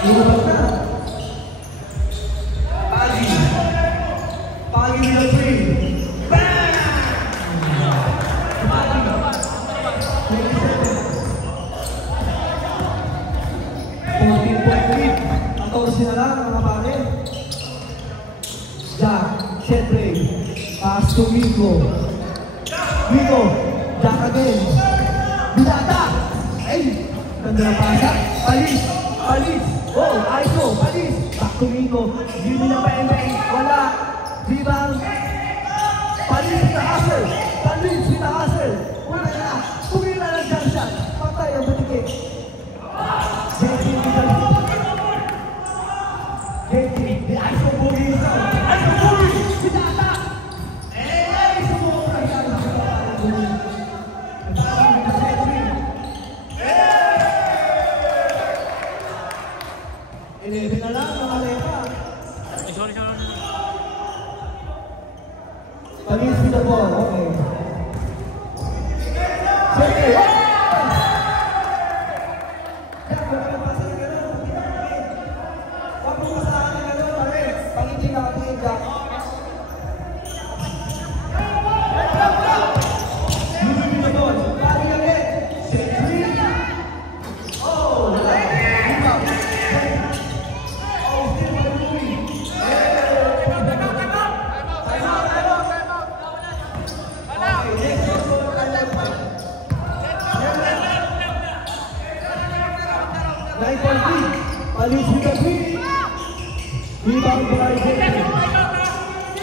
Lumabas na. Pagi. Pagi with a free. Bang! Pagi. 14-point lead. 14 na lang mga pare. Jack, set play. Pass to Vico. Vico, Jack again. Bidata! Ay! Ganda na pasa. Palis! Palis! Oh, Aiko! Palis! Back to Vico. Hindi na pa-embay. Wala. Rebound. Palis with the hustle. Palis with the hustle. Una na. Pumili na ng jump shot. Patay ang batikik. Jetty with the Jetty. The Aiko boogie is out. Aiko boogie! Bidata! Aiko boogie! Eleven na lang, mga lepa. Sorry. Palis with the ball, okay. Sige! Huwag mo masahan na gano'n, Paris. Pangitin na katingin ka. Moving with the ball. Pari again. Set three. Oh, wala. Rebound. Oh, still by Louis. Time out. Okay, next one. Palis with the three. Rebound by Jetty.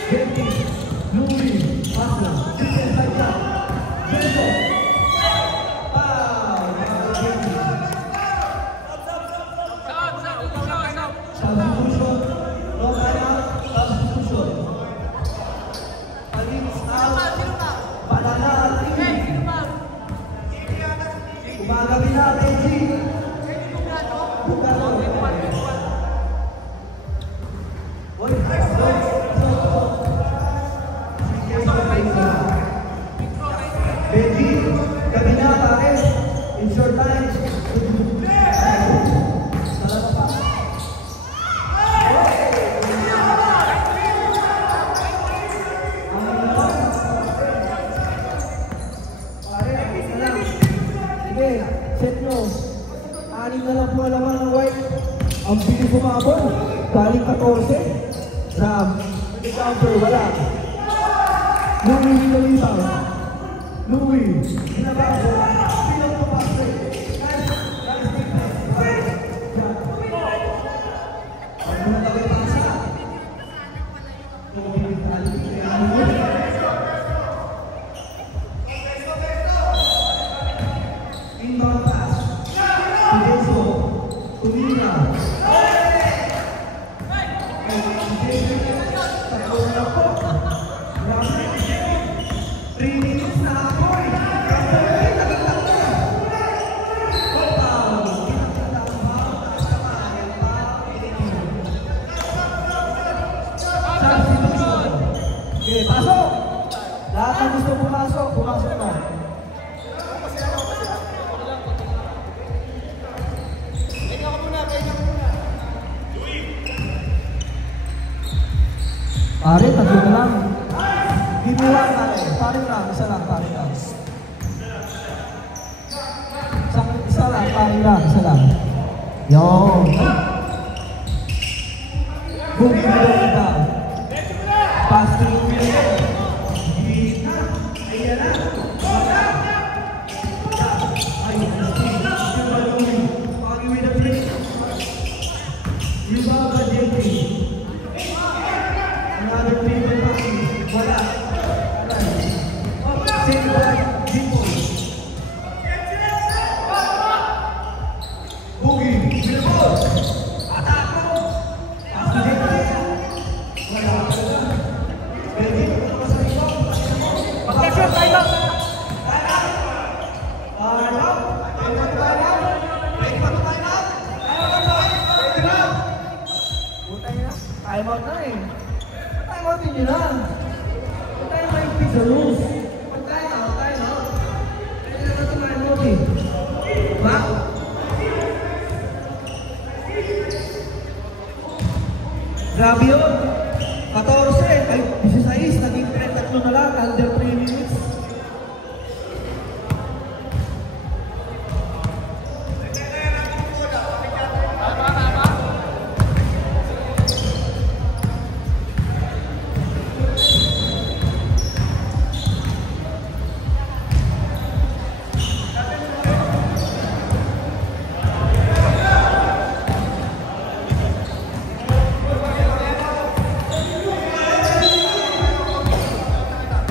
Jetty. Louis. Pasla. Defense like that. Benzo. Jetty. Substitution. No timeout. Substitution. Palis out. Banana. Umagabi na, Benji. Bukalo. Benji, kabina Pares, in short time. Talaga pa. Sige, set nyo. 6 na lang po alaman ng white. Ang bilis umabot. Galing 14. Ram. Counter, wala. Louis with the rebound. Louis. Binabago. Pilang to pass break. Nice defense. Ang muna tagay pasa. Inbound pass. Pideso. Tumina. Okay, pasok! Lahat ng gusto pumasok, pumasok na. Pare, tatlo na lang. Gibuhan pare, pare lang, isa lang, pare lang. Isa lang, isa lang. Yun. Boogie mo daw kita. Pass to Louis. Ayan na. Ayun na. Still by Louis. Pagi with the break. Rebound by Jetty. Another pivot Pagi. Wala. Save by Vico. Boogie with the ball. Atako. Pass to Jetty. Grabe yun. 14, ay 16, naging 3 na lang, under 3 minutes.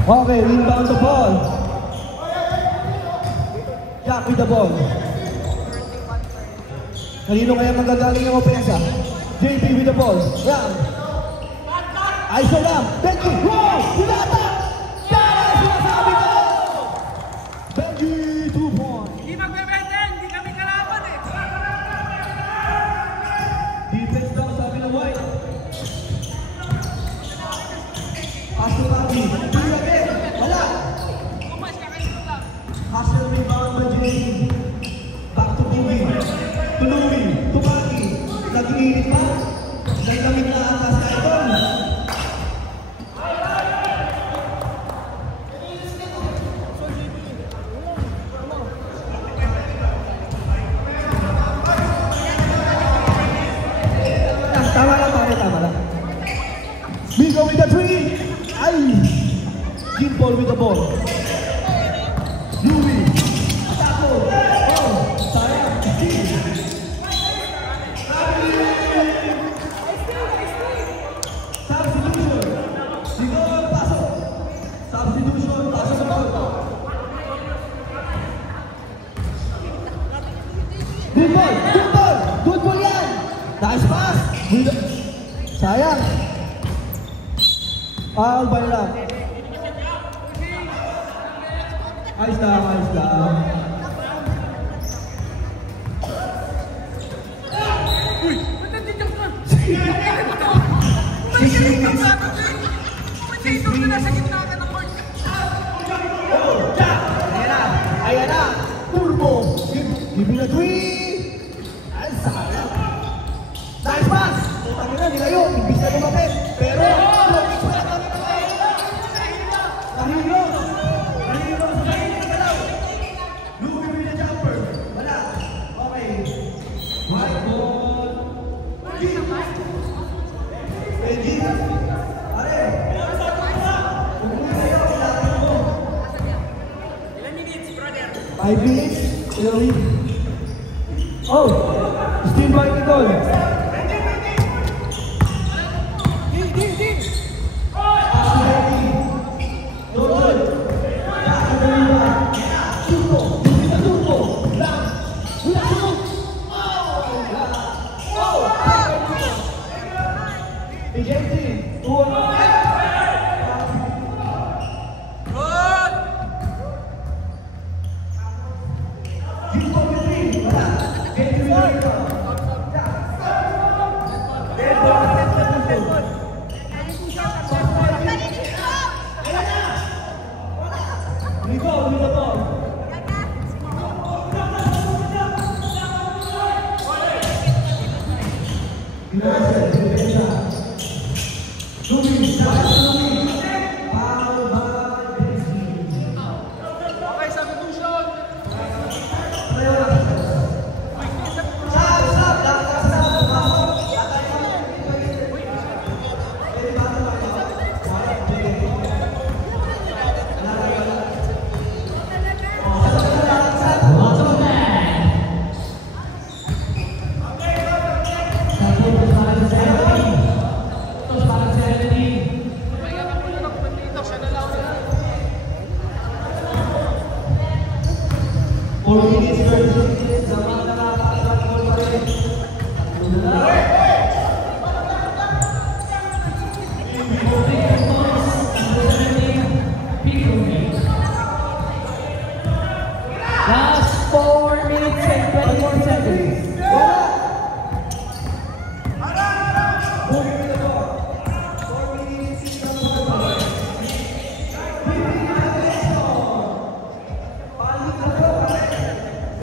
Okay, inbound the ball. Jack with the ball. Kanino kaya magagaling ng opensa? JP with the ball. Ram. Iso Ram. Benji. Wow! Sinata! Tara! Sinasabi ko! Benji, 2 points. Hindi magbebenten! Hindi kami kalaban eh! Defense daw, sabi ng White. Pass to Bobby. Wala! Hustle rebound by JP. Back to Bobby. To Louie. To Bobby. Nag-iinit pa. Naglamig na ata sa idol. Tama lang, tama lang. Migo with the 3. Ay! Jim Paul with the ball. Louie. Taco. Oh, sayang. Substitution. Migo, pasok. Substitution. Pasok sa ball. Good ball. Good ball. Good ball yan. Nice pass. Sayang. Foul by Ram. Ayos lang, ayos lang. Uy! Ba't nandiyan ka? Commentator ka! Commentator ka na sa gitna ka ng court! Oh, Jack! Ayan na! Ayan na! Turbo! Give me the 3! Ay, sayang! Nice pass! Sabi na, hindi kayo. Imbis na lumapit. Pero, lumapit pa lang kami naman. Nahilo! Nahilo sa sarili ka daw. Louie with the jumper. Wala. Okay. White ball. Benji. Pare. Umuwi kayo. Kailangan mo. Ilan minutes, brother? 5 minutes. Early. Oh! Still White goal. Zaman na nakakasal ko pa rin.